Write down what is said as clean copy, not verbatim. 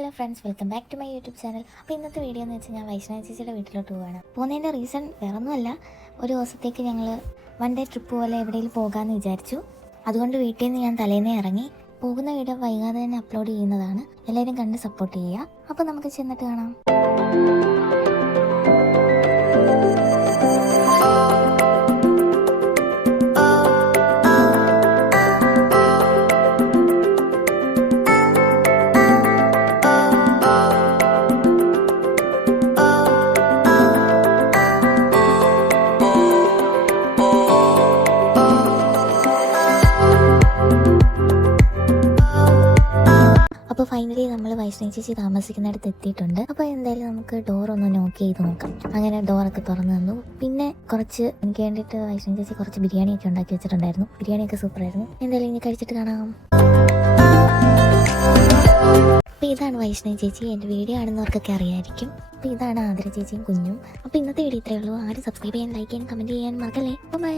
Hello friends, welcome back to my YouTube channel. അപ്പോൾ ഇന്നത്തെ video എന്ന് വെച്ചാൽ ഞാൻ വൈഷ്ണവി ചേച്ചിയുടെ വീട്ടിലോട്ട് പോവുകയാണ്. പോകുന്നതിൻ്റെ റീസൺ വേറൊന്നുമല്ല, ഒരു ദിവസത്തേക്ക് ഞങ്ങൾ വൺ ഡേ ട്രിപ്പ് പോലെ എവിടെയെങ്കിലും പോകാമെന്ന് വിചാരിച്ചു. അതുകൊണ്ട് വീട്ടിൽ നിന്ന് ഞാൻ തലേന്നേ ഇറങ്ങി. പോകുന്ന വീഡിയോ വൈകാതെ തന്നെ അപ്ലോഡ് ചെയ്യുന്നതാണ്. എല്ലാവരും കണ്ട് സപ്പോർട്ട് ചെയ്യുക. അപ്പോൾ നമുക്ക് ചെന്നിട്ട് കാണാം. അപ്പോൾ ഫൈനലി നമ്മൾ വൈഷ്ണവി ചേച്ചി താമസിക്കുന്നിടത്ത് എത്തിയിട്ടുണ്ട്. അപ്പോൾ എന്തായാലും നമുക്ക് ഡോർ ഒന്ന് നോക്ക് ചെയ്ത് നോക്കാം. അങ്ങനെ ഡോറൊക്കെ തുറന്നു തന്നു. പിന്നെ എനിക്ക് വേണ്ടിയിട്ട് വൈഷ്ണവി ചേച്ചി കുറച്ച് ബിരിയാണിയൊക്കെ ഉണ്ടാക്കി വെച്ചിട്ടുണ്ടായിരുന്നു. ബിരിയാണിയൊക്കെ സൂപ്പറായിരുന്നു. എന്തായാലും ഇനി കഴിച്ചിട്ട് കാണാം. അപ്പോൾ ഇതാണ് വൈഷ്ണവി ചേച്ചി. എൻ്റെ വീഡിയോ ആണെന്നവർക്കൊക്കെ അറിയായിരിക്കും. അപ്പോൾ ഇതാണ് ആതിര ചേച്ചിയും കുഞ്ഞും. അപ്പോൾ ഇന്നത്തെ വീഡിയോ ഇത്രയേ ഉള്ളൂ. ആരും സബ്സ്ക്രൈബ് ചെയ്യാൻ, ലൈക്ക് ചെയ്യാൻ, കമൻറ്റ് ചെയ്യാൻ മറക്കല്ലേ. ബൈ.